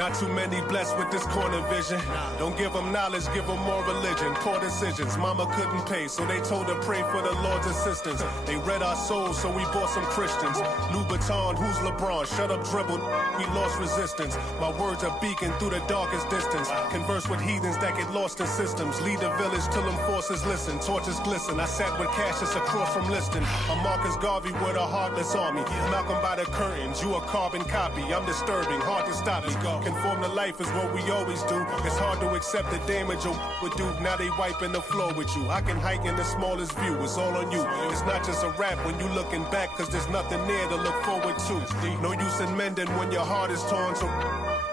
Not too many blessed with this corner vision. Don't give them knowledge, give them more religion. Poor decisions, mama couldn't pay, so they told her pray for the Lord's assistance. They read our souls, so we bought some Christians. Louboutin, who's LeBron? Shut up, dribble. We lost resistance. My words are beacon through the darkest distance. Converse with heathens that get lost in systems. Lead the village till them forces listen. Torches glisten. I sat with Cassius across from Liston. I'm Marcus Garvey with a heartless army. Malcolm by the curtains. You a carbon copy. I'm disturbing. Hard to stop me. Conform to life is what we always do. It's hard to accept the damage a would do. Now they wiping the floor with you. I can hike in the smallest view. It's all on you. It's not just a rap when you looking back, cause there's nothing there to look forward to. No use in mending when your heart is torn. So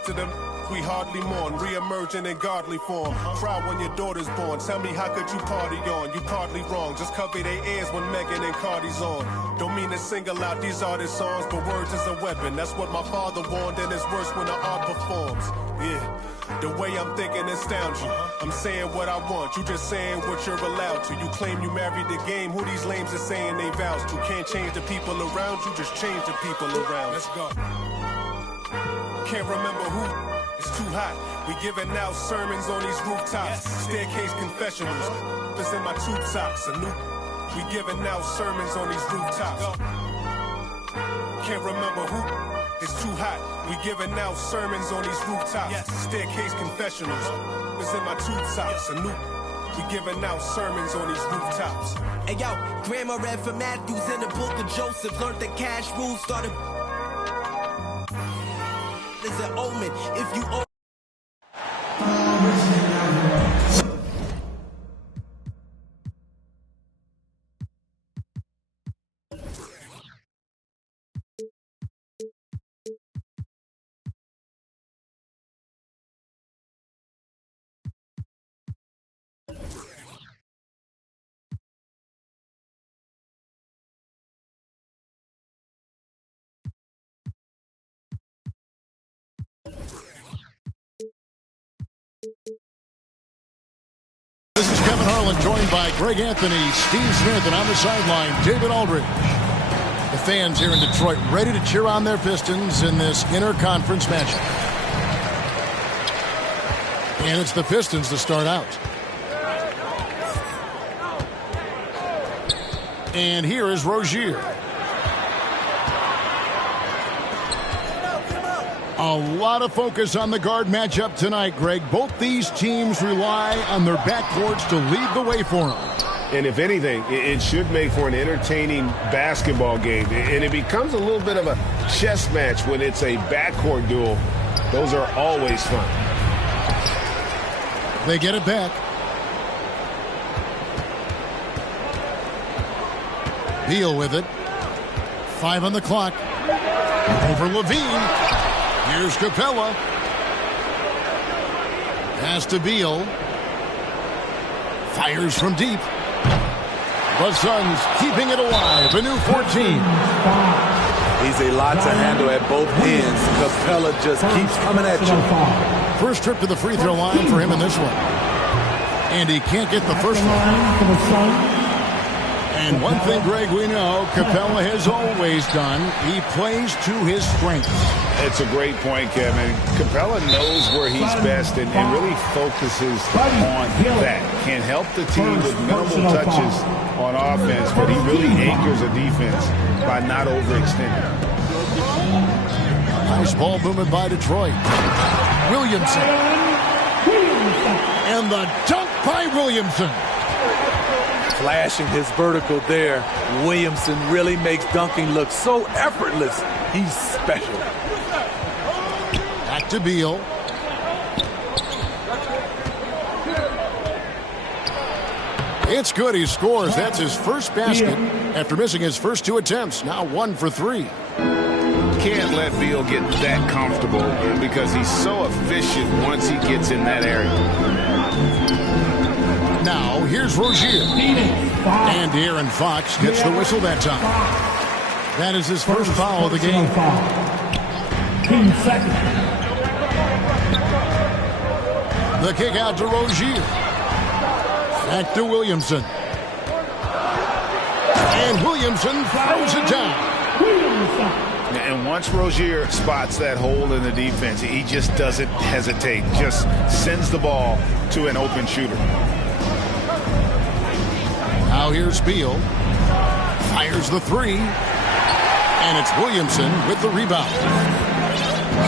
to them we hardly mourn, re-emerging in godly form. Cry when your daughter's born. Tell me how could you party on? You partly wrong. Just cover their ears when Megan and Cardi's on. Don't mean to single out these artist songs, but words is a weapon. That's what my father warned, and it's worse when the art performs. Yeah. The way I'm thinking astounds you. I'm saying what I want, you just saying what you're allowed to. You claim you married the game, who these lames are saying they vows to. Can't change the people around you, just change the people around. Let's go. Can't remember who, it's too hot. We giving out sermons on these rooftops. Staircase confessionals, it's in my tube socks. We giving out sermons on these rooftops. Can't remember who, it's too hot. We giving out sermons on these rooftops. Staircase confessionals. It's in my tube socks. We giving out sermons on these rooftops. Hey yo, grandma read from Matthews in the book of Joseph. Learned the cash rules, started is an omen. If you This is Kevin Harlan, joined by Greg Anthony, Steve Smith, and on the sideline, David Aldridge. The fans here in Detroit ready to cheer on their Pistons in this interconference matchup. And it's the Pistons to start out. And here is Rozier. A lot of focus on the guard matchup tonight, Greg. Both these teams rely on their backcourts to lead the way for them. And if anything, it should make for an entertaining basketball game. And it becomes a little bit of a chess match when it's a backcourt duel. Those are always fun. They get it back. Beal with it. 5 on the clock. Over Levine. Here's Capella. Pass to Beal. Fires from deep. The Suns keeping it alive. A new 14. He's a lot to handle at both ends. Capella just keeps coming at you. First trip to the free throw line for him in this one. And he can't get the first one. And one thing, Greg, we know Capella has always done, he plays to his strengths. It's a great point, Kevin. Capella knows where he's best and really focuses on that. Can help the team with minimal touches on offense, but he really anchors a defense by not overextending. Nice ball movement by Detroit. Williamson. And the dunk by Williamson. Flashing his vertical there. Williamson really makes dunking look so effortless. He's special. Back to Beal. It's good. He scores. That's his first basket after missing his first 2 attempts. Now 1 for 3. Can't let Beal get that comfortable because he's so efficient once he gets in that area. Now, here's Rozier. And Aaron Fox gets the whistle that time. That is his first foul of the game. The kick out to Rozier. Back to Williamson. And Williamson throws it down. And once Rozier spots that hole in the defense, he just doesn't hesitate, just sends the ball to an open shooter. Now here's Beal. Fires the three. And it's Williamson with the rebound.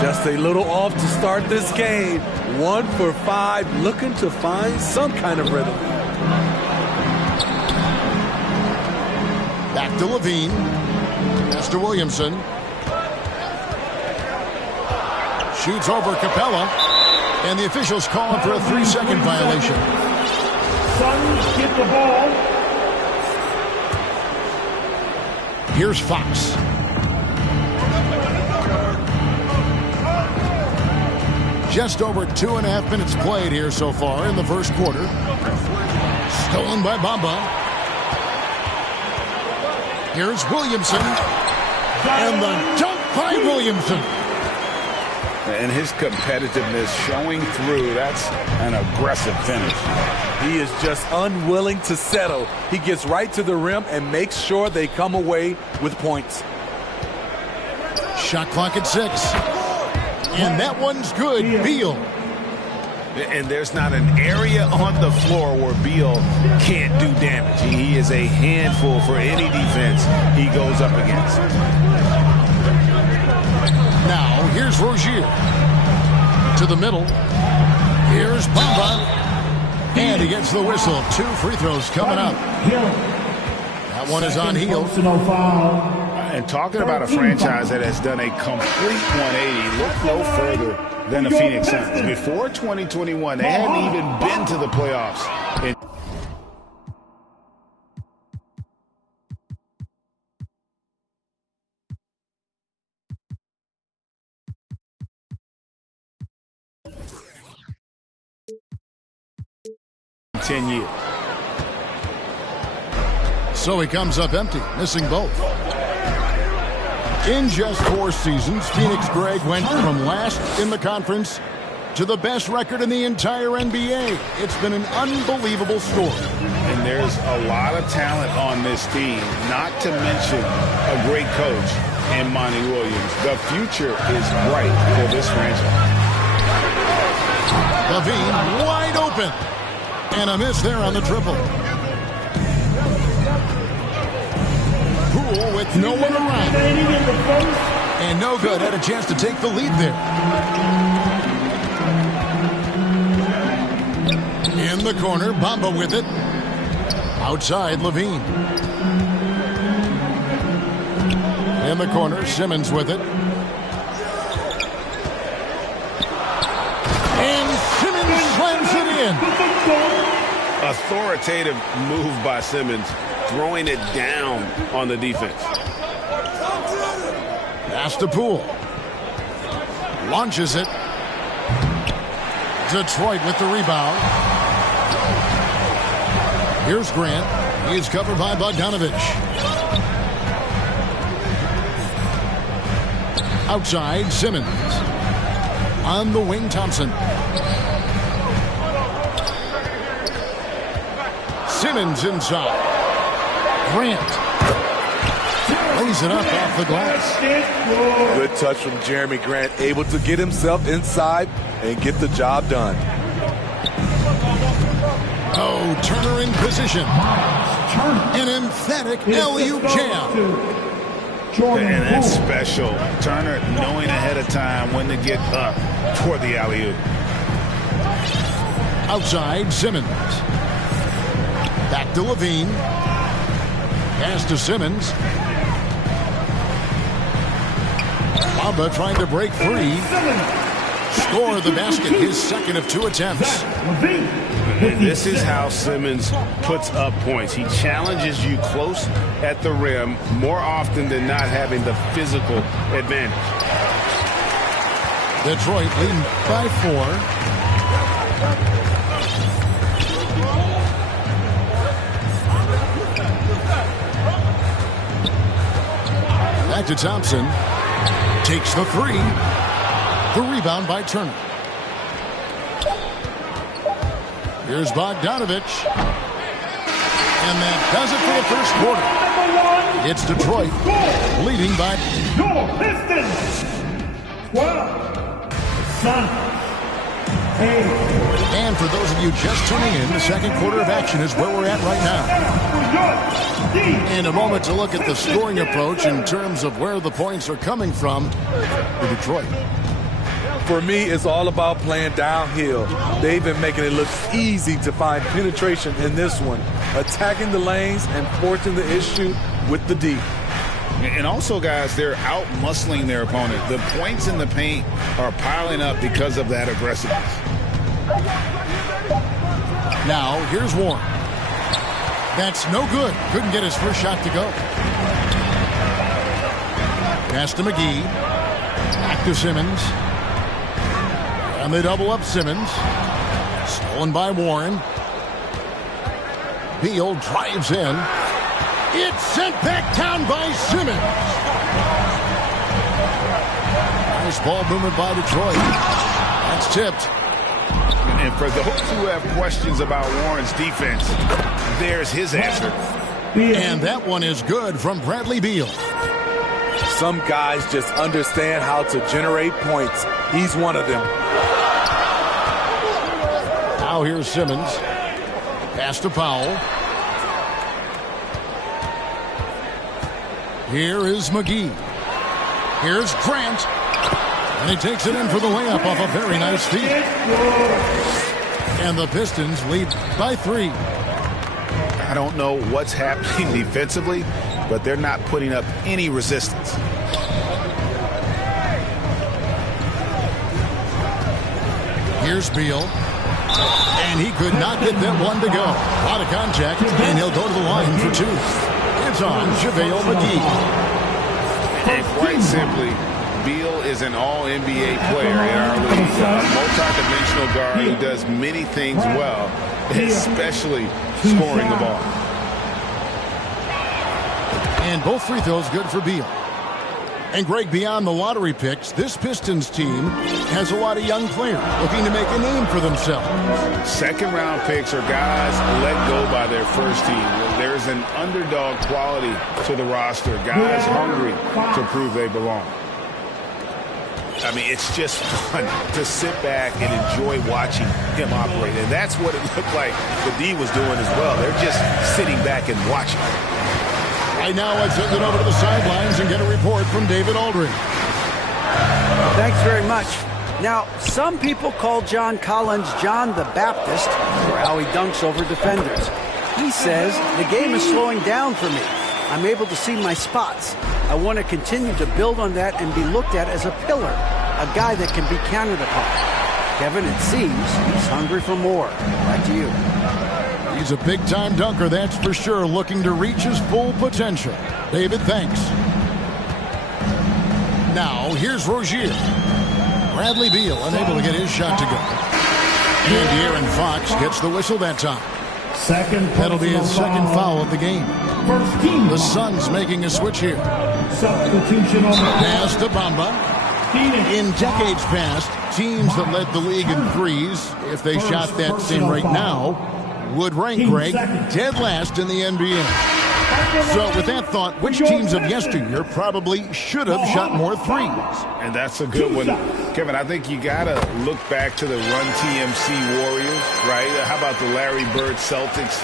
Just a little off to start this game. 1 for 5, looking to find some kind of rhythm. Back to Levine. Pass to Williamson. Shoots over Capella. And the officials call him for a 3-second violation. Suns get the ball. Here's Fox. Just over 2.5 minutes played here so far in the first quarter. Stolen by Bamba. Here's Williamson. And the dunk by Williamson. And his competitiveness showing through. That's an aggressive finish. He is just unwilling to settle. He gets right to the rim and makes sure they come away with points. Shot clock at 6. And that one's good. Beal. And there's not an area on the floor where Beal can't do damage. He is a handful for any defense he goes up against. Now, here's Rozier. To the middle. Here's Bamba. And he gets the whistle. 2 free throws coming up. That one is on Hill. And talking about a franchise that has done a complete 180, look no further than the Phoenix Suns. Before 2021, they hadn't even been to the playoffs. In 10 years. So he comes up empty, missing both. In just 4 seasons, Phoenix, Greg, went from last in the conference to the best record in the entire NBA. It's been an unbelievable story. And there's a lot of talent on this team, not to mention a great coach in Monty Williams. The future is bright for this franchise. Levine wide open. And a miss there on the triple. Poole with no one around. And no good. Had a chance to take the lead there. In the corner, Bamba with it. Outside, Levine. In the corner, Simmons with it. And Simmons slams it in. Authoritative move by Simmons, throwing it down on the defense. Pass to Poole. Launches it. Detroit with the rebound. Here's Grant. He's covered by Bogdanovich. Outside, Simmons. On the wing, Thompson. Simmons inside. Grant lays it up off the glass. Good touch from Jeremy Grant, able to get himself inside and get the job done. Oh, Turner in position. An emphatic alley-oop jam. And that's special. Turner knowing ahead of time when to get up for the alley-oop. Outside, Simmons. Back to Levine. Pass to Simmons. Bamba trying to break free. Score the basket, his second of 2 attempts. And this is how Simmons puts up points. He challenges you close at the rim more often than not, having the physical advantage. Detroit leading by 4. Back to Thompson. Takes the 3. The rebound by Turner. Here's Bogdanovich. And that does it for the first quarter. It's Detroit leading by... Your Pistons. 12. Suns. 8. And for those of you just tuning in, the second quarter of action is where we're at right now. And a moment to look at the scoring approach in terms of where the points are coming from for Detroit. For me, it's all about playing downhill. They've been making it look easy to find penetration in this one, attacking the lanes and forcing the issue with the D. And also, guys, they're out-muscling their opponent. The points in the paint are piling up because of that aggressiveness. Now, here's Warren. That's no good. Couldn't get his first shot to go. Pass to McGee. Back to Simmons. And they double up Simmons. Stolen by Warren. Beal drives in. It's sent back down by Simmons. Nice ball movement by Detroit. That's tipped. And for those who have questions about Warren's defense, there's his answer. And that one is good from Bradley Beal. Some guys just understand how to generate points. He's one of them. Now here's Simmons. Pass to Powell. Here is McGee. Here's Grant. And he takes it in for the layup off a very nice feed. And the Pistons lead by 3. I don't know what's happening defensively, but they're not putting up any resistance. Here's Beal. And he could not get that one to go. Out of contact, and he'll go to the line for 2. It's on JaVale McGee. And quite simply, Beal is an all-NBA player in our league. A multi-dimensional guard who does many things well, especially scoring the ball. And both free throws good for Beal. And Greg, beyond the lottery picks, this Pistons team has a lot of young players looking to make a name for themselves. Second-round picks are guys let go by their first team. There's an underdog quality to the roster, guys hungry to prove they belong. I mean, it's just fun to sit back and enjoy watching him operate. And that's what it looked like the D was doing as well. They're just sitting back and watching. Right now, let's send it over to the sidelines and get a report from David Aldridge. Thanks very much. Now, some people call John Collins John the Baptist for how he dunks over defenders. He says, the game is slowing down for me. I'm able to see my spots. I want to continue to build on that and be looked at as a pillar, a guy that can be counted upon. Kevin, it seems he's hungry for more. Back to you. He's a big-time dunker, that's for sure, looking to reach his full potential. David, thanks. Now, here's Rozier. Bradley Beal unable to get his shot to go. And De'Aaron Fox gets the whistle that time. That'll be his second foul of the game. The Suns making a switch here. Substitution on the Pass to Bamba. In decades past, teams that led the league in threes, if they shot that same rate now, would rank Greg dead last in the NBA. So with that thought, which teams of yesteryear probably should have shot more threes? And that's a good one. Kevin, I think you got to look back to the Run TMC Warriors, right? How about the Larry Bird Celtics?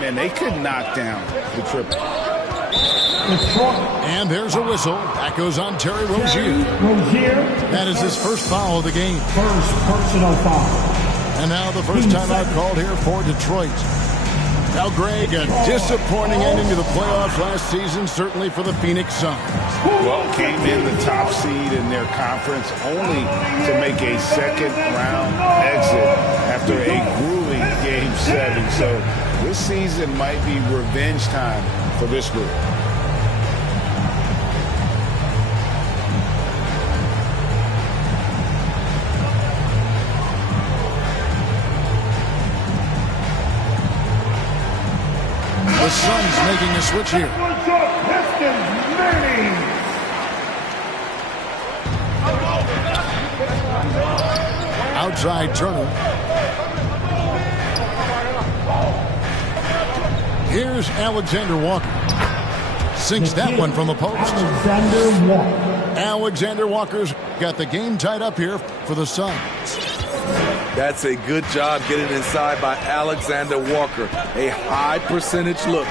Man, they could knock down the triple. And there's a whistle. That goes on Terry Rozier. That is his first foul of the game. First personal foul. And now the first timeout called here for Detroit. Now, Greg, a disappointing ending to the playoffs last season, certainly for the Phoenix Suns. Well, came in the top seed in their conference only to make a second-round exit after a grueling Game 7. So this season might be revenge time for this group. The Suns making a switch here. Outside Turner. Here's Alexander Walker. Sinks that one from the post. Alexander Walker's got the game tied up here for the Suns. That's a good job getting inside by Alexander Walker. A high percentage look.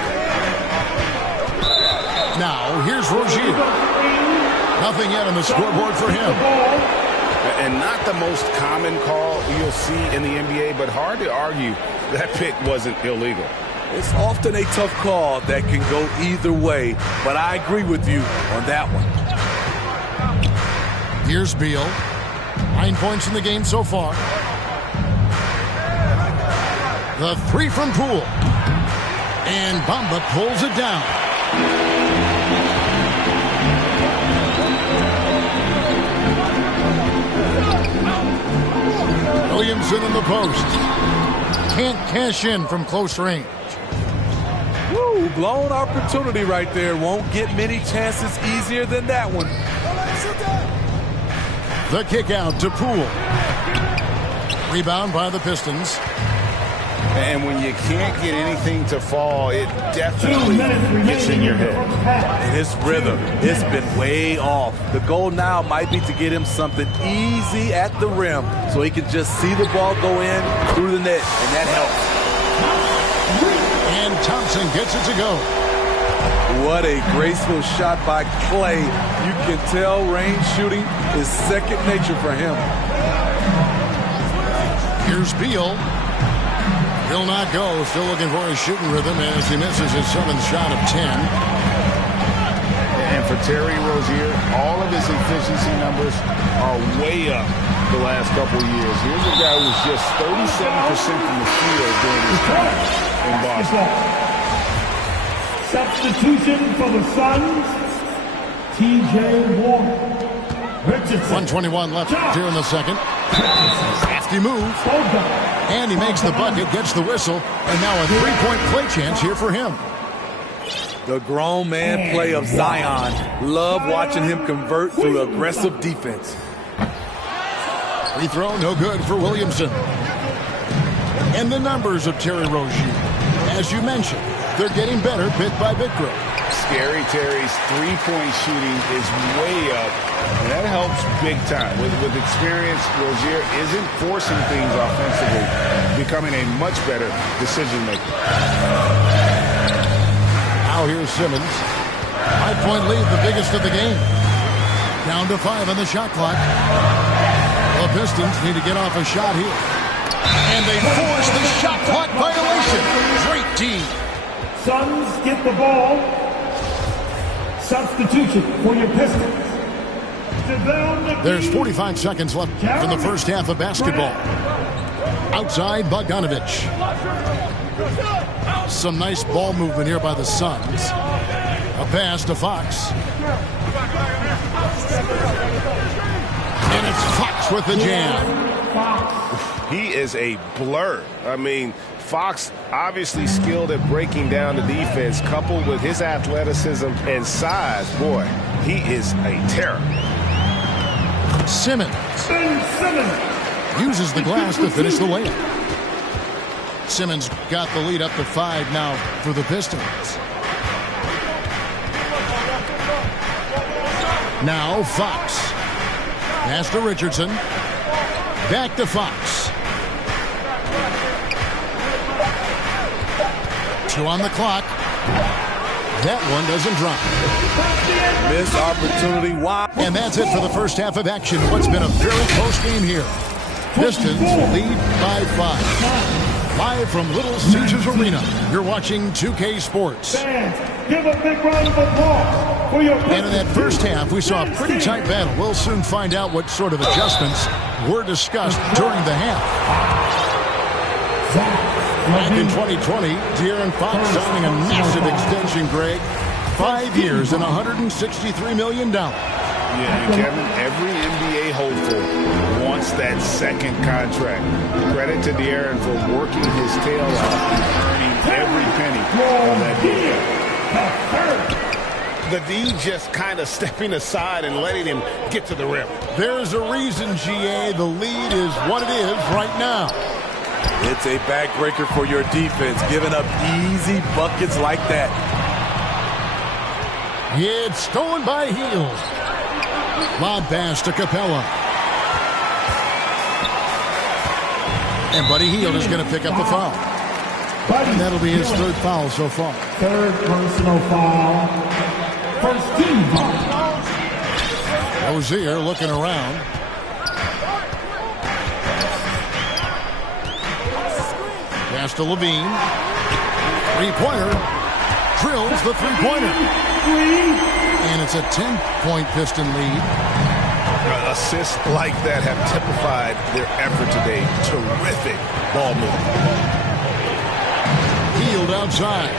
Now, here's Rozier. Nothing yet on the scoreboard for him. And not the most common call you'll see in the NBA, but hard to argue that pick wasn't illegal. It's often a tough call that can go either way, but I agree with you on that one. Here's Beal. 9 points in the game so far. The three from Poole. And Bamba pulls it down. Williamson in the post. Can't cash in from close range. Woo, blown opportunity right there. Won't get many chances easier than that one. The kick out to Poole. Rebound by the Pistons. And when you can't get anything to fall, it definitely gets in your head. And his rhythm, it's been way off. The goal now might be to get him something easy at the rim so he can just see the ball go in through the net, and that helps. And Thompson gets it to go. What a graceful shot by Clay. You can tell range shooting is second nature for him. Here's Beal. Will not go. Still looking for his shooting rhythm as he misses his 7th shot of 10. And for Terry Rozier, all of his efficiency numbers are way up the last couple of years. Here's a guy who was just 37% from the field during his time in Boston. Substitution for the Suns, T.J. Warren. 1:21 left here in the second. Hefty move. And he makes the bucket, gets the whistle, and now a three-point play chance here for him. The grown man play of Zion. Love watching him convert through aggressive defense. Free throw, no good for Williamson. And the numbers of Terry Rozier. As you mentioned, they're getting better bit by bit growth. Scary Terry's three-point shooting is way up, and that helps big time. With experience, Rozier isn't forcing things offensively, becoming a much better decision maker. Now here's Simmons. 5-point lead, the biggest of the game. Down to 5 on the shot clock. The Pistons need to get off a shot here. And they force the shot clock violation. Great team. Suns get the ball. Substitution for your Pistons. There's 45 seconds left in the first half of basketball. Outside, Bogdanovich. Some nice ball movement here by the Suns. A pass to Fox. And it's Fox with the jam. He is a blur. I mean, Fox obviously skilled at breaking down the defense, coupled with his athleticism and size. Boy, he is a terror. Simmons uses the glass to finish the layup. Simmons got the lead up to 5 now for the Pistons. Now Fox. Pass to Richardson. Back to Fox. 2 on the clock. That one doesn't drop. Missed opportunity. Wow. And that's it for the first half of action. What's been a very close game here. Pistons lead by 5. Live from Little Caesars Arena, you're watching 2K Sports. Fans, give a big round of applause for your Pistons. And in that first half, we saw a pretty tight battle. We'll soon find out what sort of adjustments were discussed during the half. Back in 2020, De'Aaron Fox signing a massive extension, Greg. 5 years and $163 million. Yeah, and Kevin, every NBA hopeful wants that second contract. Credit to De'Aaron for working his tail off and earning every penny on that deal. The D just kind of stepping aside and letting him get to the rim. There's a reason, GA, the lead is what it is right now. It's a backbreaker for your defense, giving up easy buckets like that. It's stolen by Hield. Lob pass to Capella. And Buddy Hield is going to pick up the foul. And that'll be his third foul so far. Third personal foul. First team foul. Rozier looking around. Pass to Levine. Three-pointer. Drills the three-pointer. And it's a 10-point Piston lead. Assists like that have typified their effort today. Terrific ball movement. Hield outside.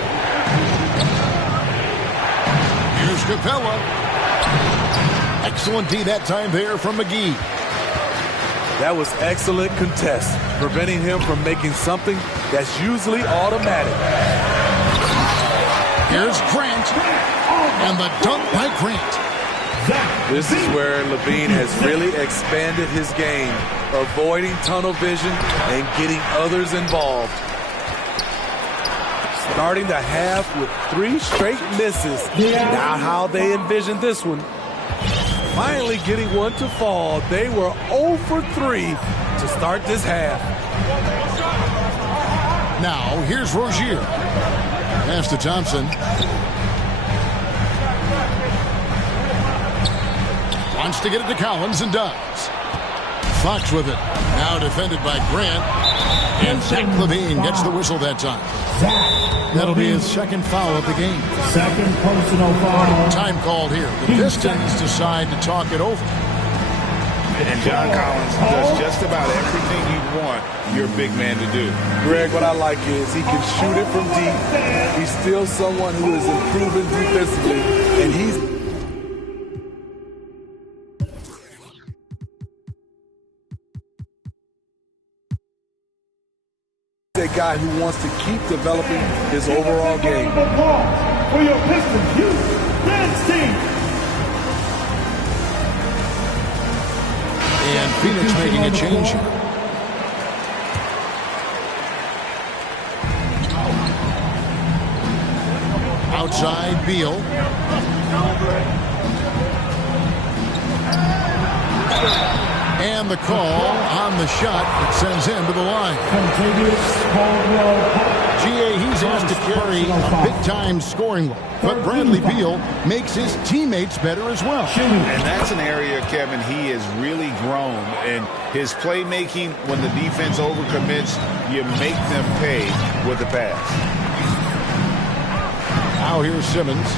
Here's Capella. Excellent D that time there from McGee. That was excellent contest, preventing him from making something that's usually automatic. Here's Grant. And the dunk by Grant. This is where Levine has really expanded his game, avoiding tunnel vision and getting others involved. Starting the half with 3 straight misses. Now how they envision this one. Finally getting one to fall. They were 0 for 3 to start this half. Now here's Rozier. Pass to Thompson. Wants to get it to Collins and does. Fox with it. Now defended by Grant. And Zach Levine gets the whistle that time. That'll be his second foul of the game. Second personal foul. Time called here. The Pistons decide to talk it over. And John Collins does just about everything you want your big man to do. Greg, what I like is he can shoot it from deep. He's still someone who is improving defensively, and he's a guy who wants to keep developing his overall game. For your Pistons youth dance team. And Phoenix making a change here. Outside, Beal. And the call on the shot that sends him to the line. G.A. he's asked to carry a big-time scoring role, but Bradley Beal makes his teammates better as well. And that's an area, Kevin, he has really grown. And his playmaking, when the defense overcommits, you make them pay with the pass. Now here's Simmons.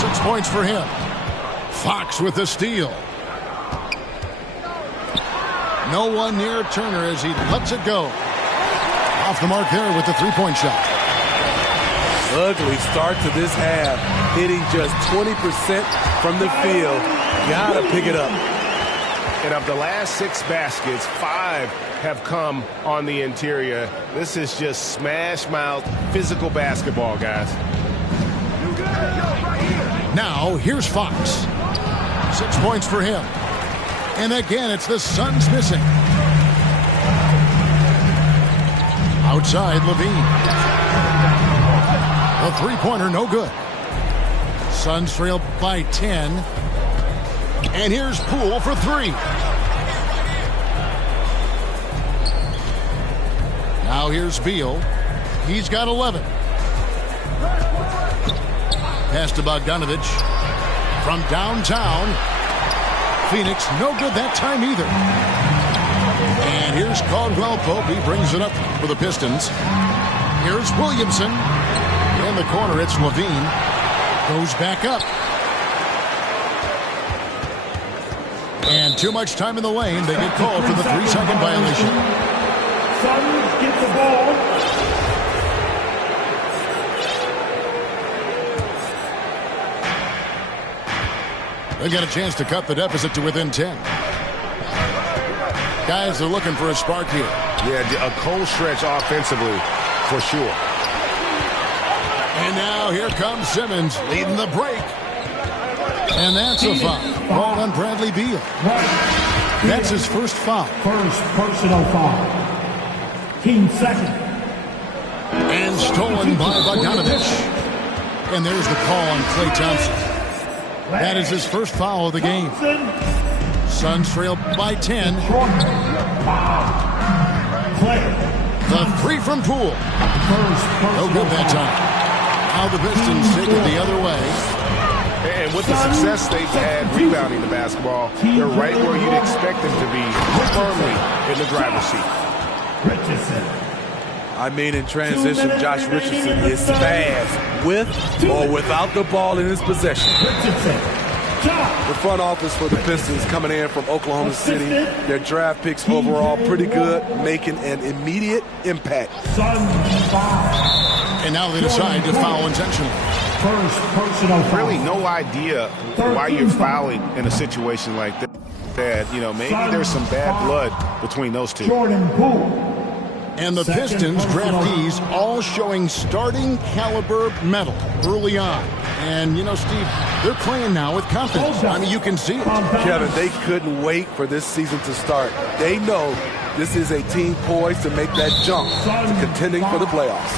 6 points for him. Fox with the steal. No one near Turner as he lets it go. Off the mark there with the three-point shot. Ugly start to this half. Hitting just 20% from the field. Gotta pick it up. And of the last 6 baskets, 5 have come on the interior. This is just smash mouth physical basketball, guys. Now here's Fox. 6 points for him. And again, it's the Suns missing. Outside, Levine. A three-pointer, no good. Suns trail by 10. And here's Poole for 3. Now here's Beal. He's got 11. Pass to Bogdanovich. From downtown. Phoenix, no good that time either. And here's Caldwell Pope. He brings it up for the Pistons. Here's Williamson. In the corner, it's Levine. Goes back up. And too much time in the lane. They get called for the 3-second violation. Suns get the ball. They got a chance to cut the deficit to within 10. Guys are looking for a spark here. Yeah, a cold stretch offensively, for sure. And now here comes Simmons leading the break. And that's a foul. Called on Bradley Beal. That's his first foul. First personal foul. 15 seconds. And stolen by Bogdanovich. And there's the call on Klay Thompson. That is his first foul of the game. Suns trail by 10. The three from Poole. No good that time. Now the Pistons take it the other way. And with the success they've had rebounding the basketball, they're right where you'd expect them to be, firmly in the driver's seat. I mean, in transition, Josh Richardson is fast with or without the ball in his possession. The front office for the Pistons coming in from Oklahoma City. Their draft picks overall pretty good, making an immediate impact. And now they decide to foul intentionally. Really no idea why you're fouling in a situation like that. You know, maybe there's some bad blood between those two. And the Pistons draftees all showing starting caliber metal early on. And, you know, Steve, they're playing now with confidence. I mean, you can see it. Kevin, they couldn't wait for this season to start. They know this is a team poised to make that jump to contending for the playoffs.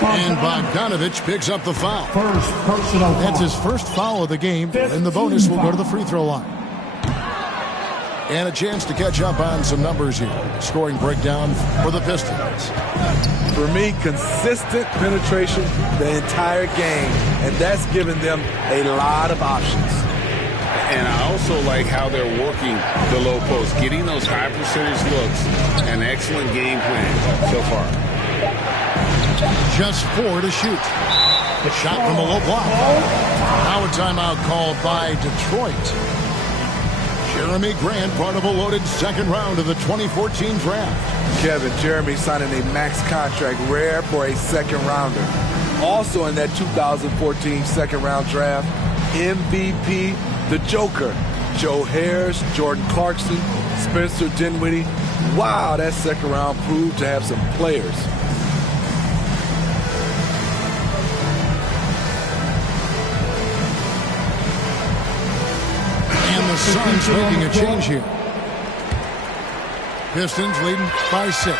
And Bogdanovich picks up the foul. That's his first foul of the game, and the bonus will go to the free throw line. And a chance to catch up on some numbers here. Scoring breakdown for the Pistons. For me, consistent penetration the entire game, and that's given them a lot of options. And I also like how they're working the low post, getting those high percentage looks. An excellent game plan so far. Just 4 to shoot. The shot from the low block. Now a timeout called by Detroit. Jeremy Grant, part of a loaded second round of the 2014 draft. Kevin, Jeremy signing a max contract, rare for a second rounder. Also in that 2014 second round draft, MVP, the Joker, Joe Harris, Jordan Clarkson, Spencer Dinwiddie. Wow, that second round proved to have some players. The Suns making a change here. Pistons leading by 6.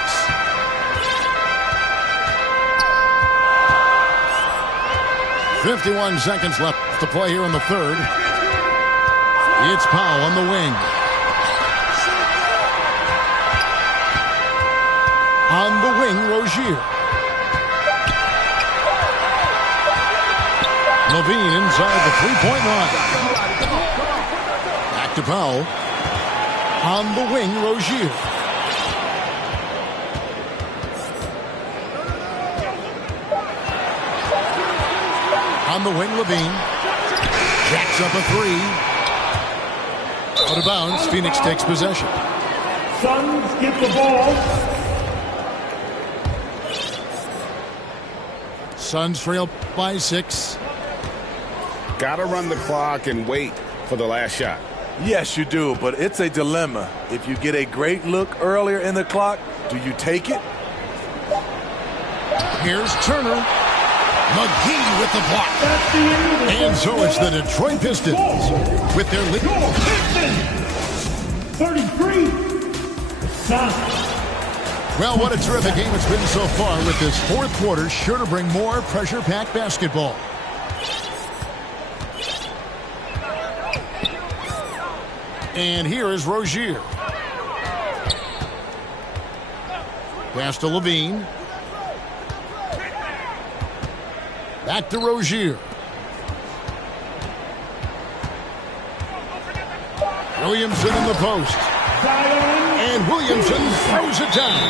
"51 seconds left to play here in the third. It's Powell on the wing. On the wing, Rozier. Levine inside the three-point line. To Powell. On the wing, Rozier. On the wing, Levine. Jacks up a three. Out of bounds, Phoenix takes possession. Suns get the ball. Suns trail by 6. Got to run the clock and wait for the last shot. Yes, you do, but it's a dilemma. If you get a great look earlier in the clock, do you take it? Here's Turner. McGee with the block. And so it's the Detroit Pistons with their lead. 33. Suns. Well, what a terrific game it's been so far with this fourth quarter. Sure to bring more pressure-packed basketball. And here is Rozier. Pass to Levine. Back to Rozier. Williamson in the post. And Williamson throws it down.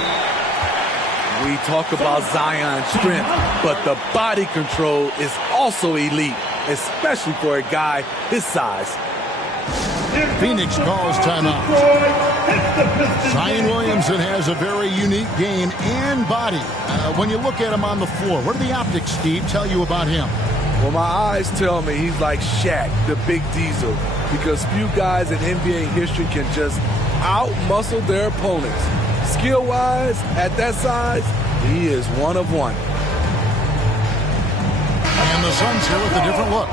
We talk about Zion's strength, but the body control is also elite, especially for a guy his size. Phoenix calls timeout. Zion Williamson has a very unique game and body. When you look at him on the floor, what do the optics, Steve, tell you about him? Well, my eyes tell me he's like Shaq, the big diesel, because few guys in NBA history can just out-muscle their opponents. Skill-wise, at that size, he is one of one. And the Suns here with a different look.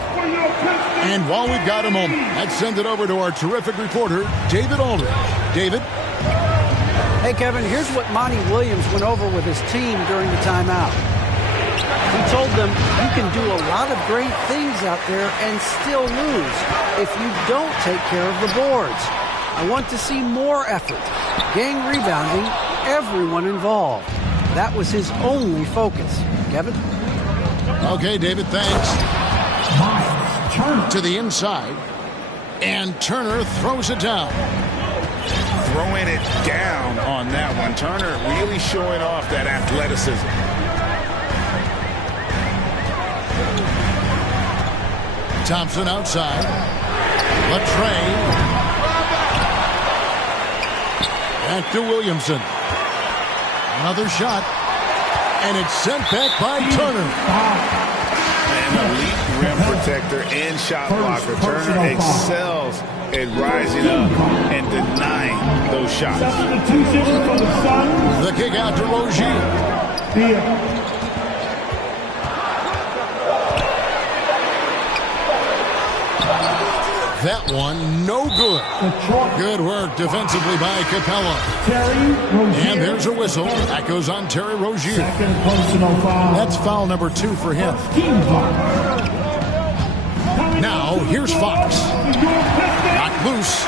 And while we've got a moment, let's send it over to our terrific reporter, David Aldridge. David? Hey, Kevin, here's what Monty Williams went over with his team during the timeout. He told them, you can do a lot of great things out there and still lose if you don't take care of the boards. I want to see more effort, gang rebounding, everyone involved. That was his only focus. Kevin? Okay, David, thanks. To the inside, and Turner throws it down. Throwing it down on that one. Turner really showing off that athleticism. Thompson outside. Latrey. Back to Williamson. Another shot. And it's sent back by Turner. An elite rim protector and shot blocker. Turner excels at rising up and denying those shots. The kick out to Rozier. That one, no good. Good work defensively by Capella. And there's a whistle. That goes on Terry Rozier. That's foul number 2 for him. Now, here's Fox. Knocked loose.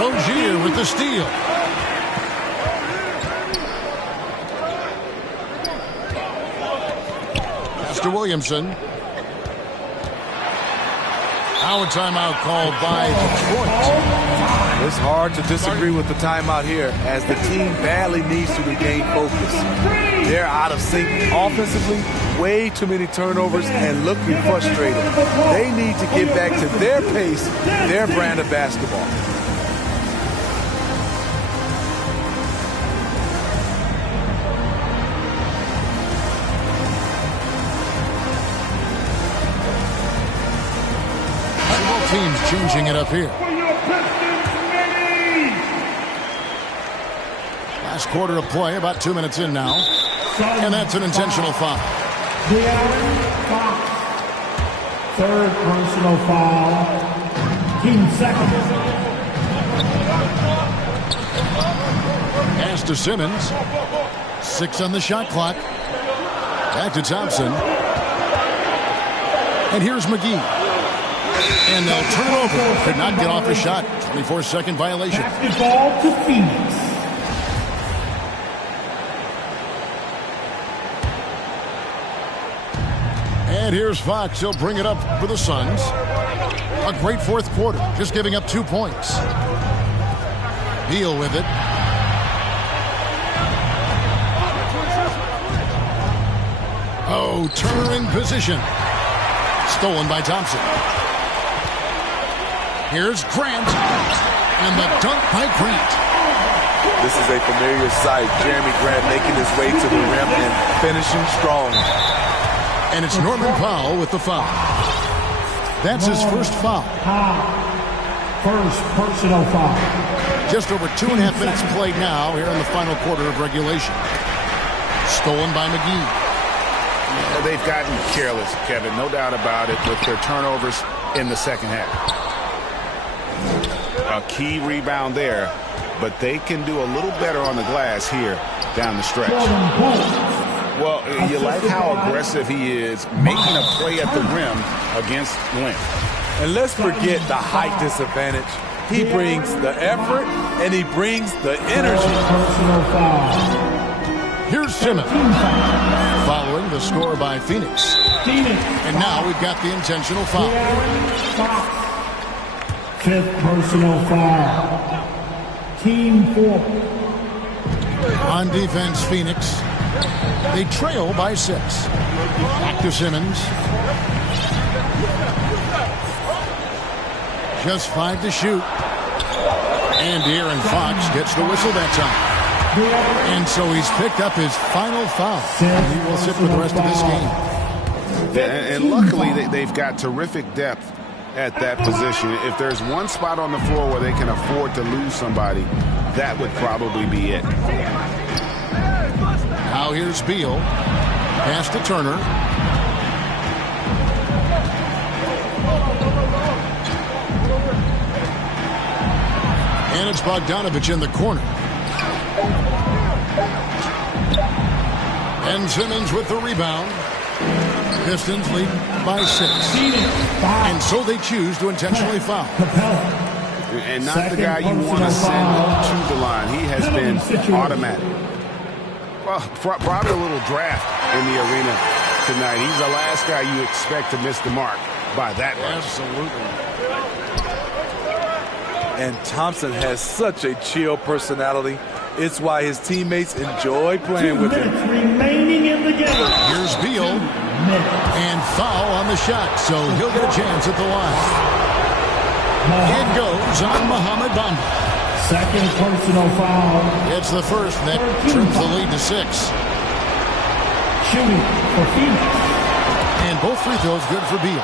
Rozier with the steal. Pass to Williamson. Now a timeout called by Detroit. It's hard to disagree with the timeout here as the team badly needs to regain focus. They're out of sync offensively, way too many turnovers, and looking frustrated. They need to get back to their pace, their brand of basketball. Teams changing it up here. Last quarter of play, about 2 minutes in now. And that's an intentional foul. Third personal foul. Team second. Pass to Simmons. 6 on the shot clock. Back to Thompson. And here's McGee. And they'll turn it over. Could not get off a shot. 24-second violation. Basketball to Phoenix. And here's Fox. He'll bring it up for the Suns. A great fourth quarter. Just giving up 2 points. Beal with it. Oh, Turner in position. Stolen by Thompson. Here's Grant. And the dunk by Grant. This is a familiar sight. Jeremy Grant making his way to the rim and finishing strong. And it's Norman Powell with the foul. That's his first foul. First personal foul. Just over 2.5 minutes played now here in the final quarter of regulation. Stolen by McGee. They've gotten careless, Kevin, no doubt about it, with their turnovers in the second half. A key rebound there, but they can do a little better on the glass here down the stretch. Well, you like how aggressive he is, making a play at the rim against length. And let's forget the height disadvantage. He brings the effort, and he brings the energy. Here's Simmons. Following the score by Phoenix. And now we've got the intentional foul. Fifth personal foul. Team 4. On defense, Phoenix. They trail by 6. Back to Simmons. Just 5 to shoot. And De'Aaron Fox gets the whistle that time. And so he's picked up his final foul. And he will sit for the rest of this game. And luckily, they've got terrific depth at that position. If there's one spot on the floor where they can afford to lose somebody, that would probably be it. Now here's Beal. Pass to Turner. And it's Bogdanovich in the corner. Ben Simmons with the rebound. Pistons lead by 6. And so they choose to intentionally foul. And not the guy you want to send to the line. He has been automatic. Well, probably a little draft in the arena tonight. He's the last guy you expect to miss the mark by that much. Absolutely. And Thompson has such a chill personality. It's why his teammates enjoy playing with him. Remaining in the game. Here's Beal. And foul on the shot, so he'll get a chance at the line. It goes on Mohamed Bamba. Second personal foul. It's the first that trims the lead to 6. Shooting for Phoenix. And both free throws good for Beal.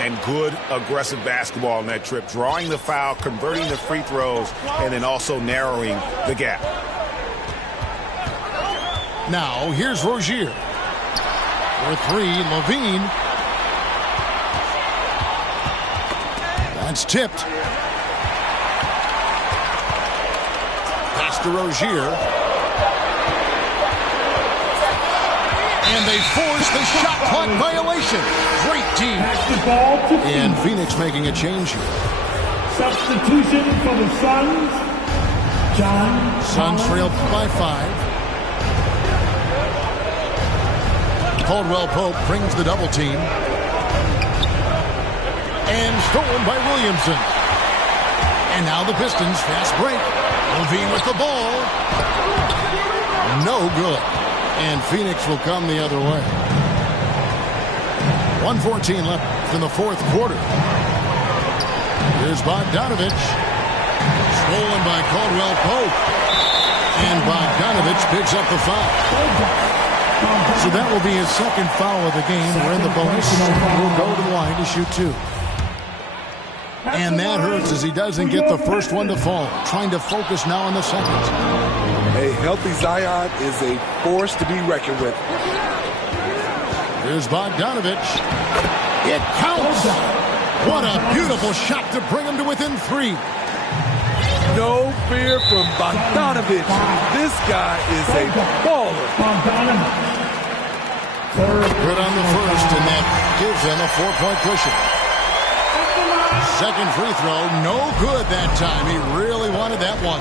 And good aggressive basketball on that trip. Drawing the foul, converting the free throws, and then also narrowing the gap. Now, here's Rozier. For 3, Levine. That's tipped. Pass to Rozier. And they force the shot clock violation. Great team. And Phoenix making a change here. Substitution for the Suns. John Suns trail by 5. Caldwell Pope brings the double team. And stolen by Williamson. And now the Pistons fast break. Levine with the ball. No good. And Phoenix will come the other way. 1:14 left in the fourth quarter. Here's Bogdanovich. Stolen by Caldwell Pope. And Bogdanovich picks up the foul. So that will be his second foul of the game. We're in the bonus. He'll go to the line to shoot 2. And that hurts as he doesn't get the first one to fall. Trying to focus now on the second. A healthy Zion is a force to be reckoned with. Here's Bogdanovich. It counts. What a beautiful shot to bring him to within 3. No fear from Bogdanovich. This guy is a baller. Good on the first, and that gives them a 4-point cushion. Second free throw, no good that time. He really wanted that one.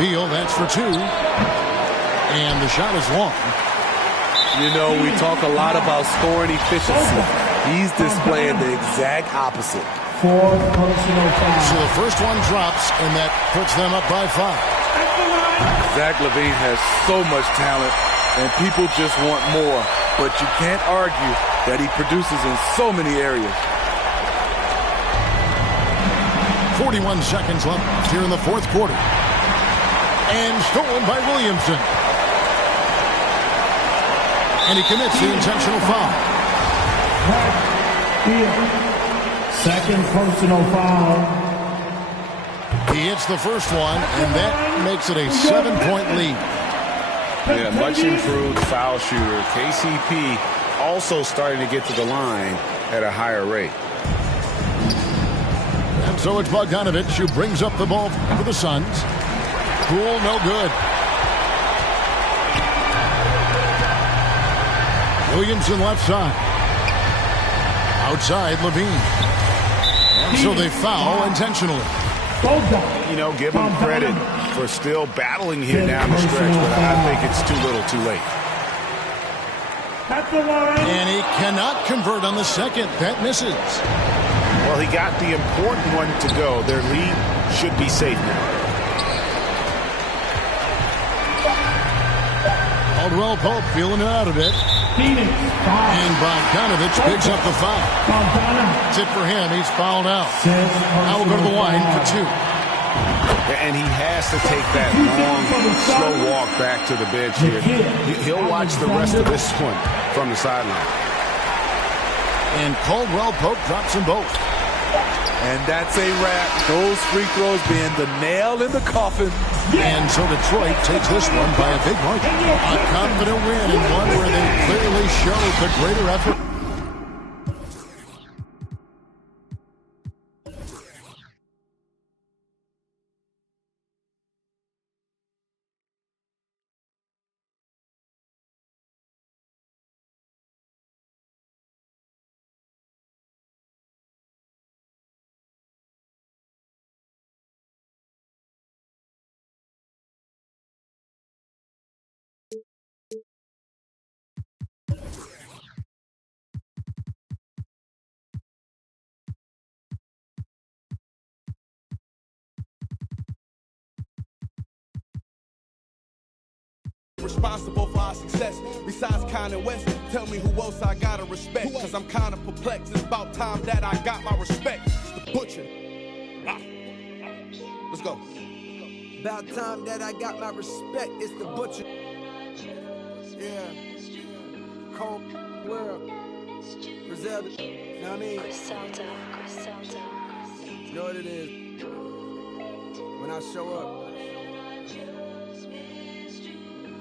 Beal, that's for 2. And the shot is long. You know, we talk a lot about scoring efficiency. He's displaying the exact opposite. 4 personal fouls. So the first one drops, and that puts them up by 5. Zach LaVine has so much talent, and people just want more. But you can't argue that he produces in so many areas. 41 seconds left here in the fourth quarter. And stolen by Williamson. And he commits the intentional foul. Second personal foul. He hits the first one, and that makes it a 7-point lead. Yeah, much improved foul shooter. KCP also starting to get to the line at a higher rate. And so it's Bogdanovich who brings up the ball for the Suns. Poole, no good. Williamson left side. Outside, Levine. And so they foul intentionally. You know, give him credit for still battling here down the stretch, but I think it's too little too late. And he cannot convert on the second. That misses. Well, he got the important one to go. Their lead should be safe now. Caldwell Pope feeling it out a bit. And Bogdanovich picks up the foul. That's it for him. He's fouled out. Now we'll go to the line for 2. And he has to take that long, slow walk back to the bench here. He'll watch the rest of this one from the sideline. And Caldwell Pope drops them both. And that's a wrap. Those free throws being the nail in the coffin. And so Detroit takes this one by a big margin. A confident win, and one where they clearly showed the greater effort. responsible for our success. Besides Kanye West, tell me who else I gotta respect. Cause I'm kinda perplexed. It's about time that I got my respect. It's the Butcher. Let's go. About time that I got my respect. It's the Butcher. Yeah. Cold world. Griselda. You know what I mean? Griselda. You know what it is. When I show up,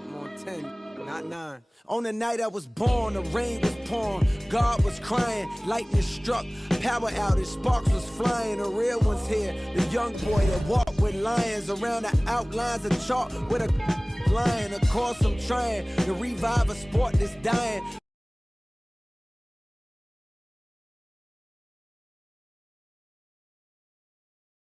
I'm on 10, not 9. On the night I was born, the rain was pouring, God was crying, lightning struck, power outage, sparks was flying, the real one's here, the young boy that walked with lions around the outlines of chalk with a lion. Of course I'm trying to revive a sport that's dying.